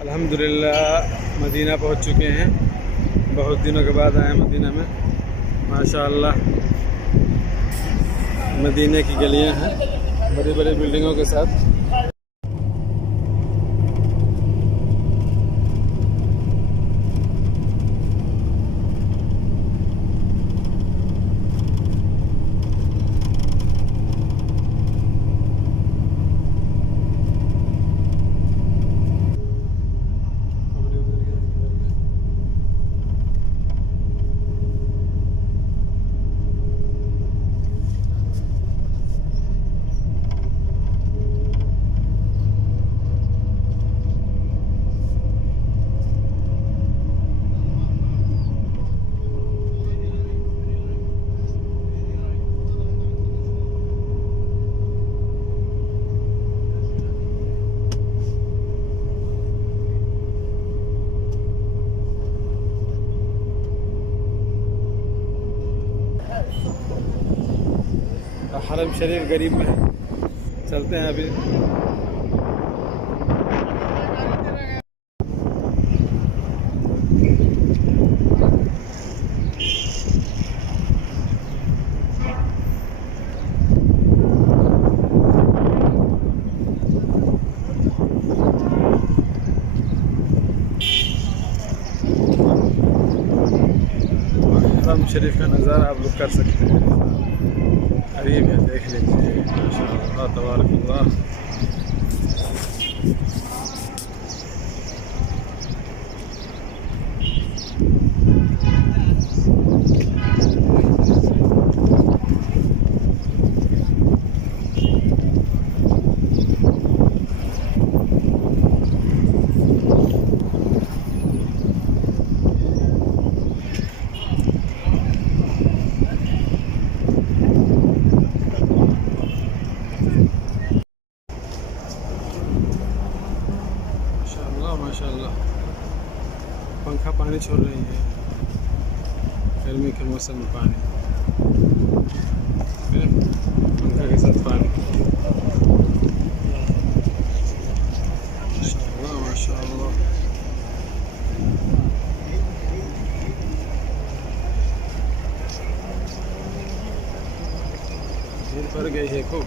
अल्हम्दुलिल्लाह मदीना पहुंच चुके हैं। बहुत दिनों के बाद आए मदीना में। माशाअल्लाह मदीने की गलियां हैं बड़ी बड़ी बिल्डिंगों के साथ। हरम शरीफ गरीब में है। चलते हैं अभी। हरम शरीफ का नज़ारा आप लोग कर सकते हैं। करीब है, देख लीजिए। माशाअल्लाह तबारकल्लाह। माशाअल्लाह पंखा पानी छोड़ रही है गर्मी के मौसम में। पानी पंखा के साथ पानी। माशाअल्लाह माशाअल्लाह। भीड़ बढ़ गई है खूब।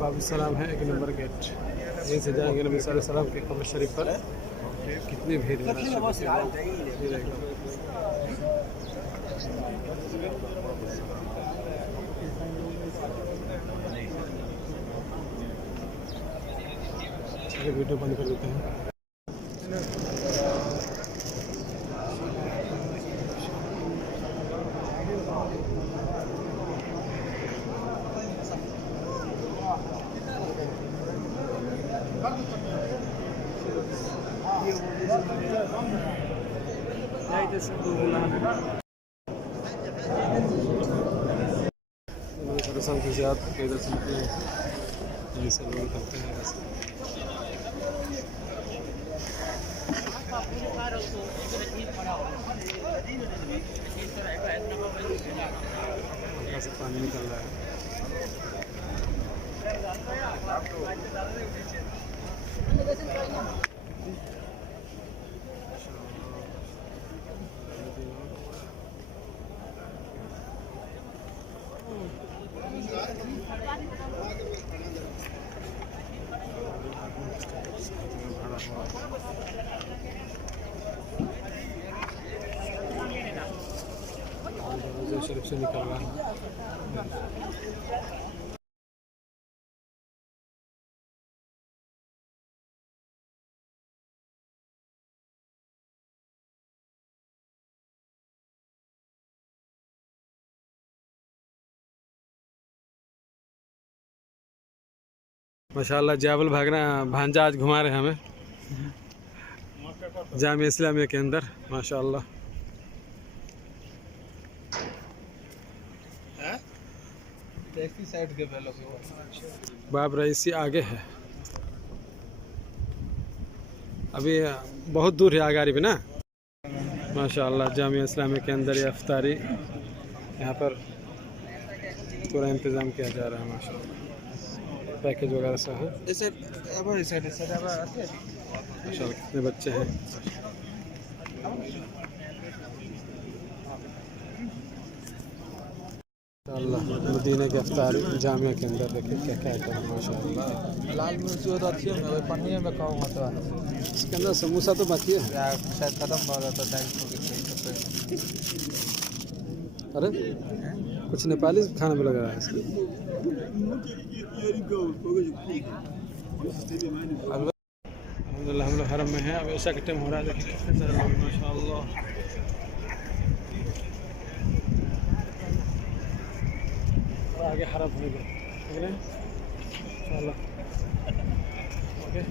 बाबू सलाम है 1 नंबर गेट। यहीं से जाएंगे नबी सल्लल्लाहु अलैहि वसल्लम के कब्र शरीफ पर। कितनी भीड़ है। चलिए वीडियो बंद कर देते हैं। के ज़्यादा इधर से निकले यहीं से लोग करते हैं ऐसे। से पानी निकल रहा है। शरीफ से निकल रहा है। माशाअल्लाह जावल भागना भांजा आज घुमा रहे हैं हमें जामिया इस्लामिया के अंदर। माशाअल्लाह। टैक्सी साइड के पहले बाब रईसी आगे है, अभी बहुत दूर है आगारी भी ना। माशाअल्लाह जामिया इस्लामिया के अंदर ये इफ्तारी यहाँ पर पूरा इंतज़ाम किया जा रहा है माशाअल्लाह, पैकेज वगैरह सब है। माशाअल्लाह कितने बच्चे हैं। माशाअल्लाह मदीने के इफ्तारी जामिया के अंदर देखिए क्या क्या आइटम है माशाअल्लाह। लाल मिर्ची और अच्छी है मैं पन्नी में खाऊं मतलब इसके अंदर समोसा तो बाकी है। शायद खत्म हो रहा था टाइम अरे कुछ नेपाली खाना भी लग रहा है इसमें। अल्हम्दुलिल्लाह हम लोग हरम में हैं, अब ऐसा का टाइम हो रहा है, देखिए कितने सारे लोग माशाअल्लाह। आगे हरम हो गया, ओके।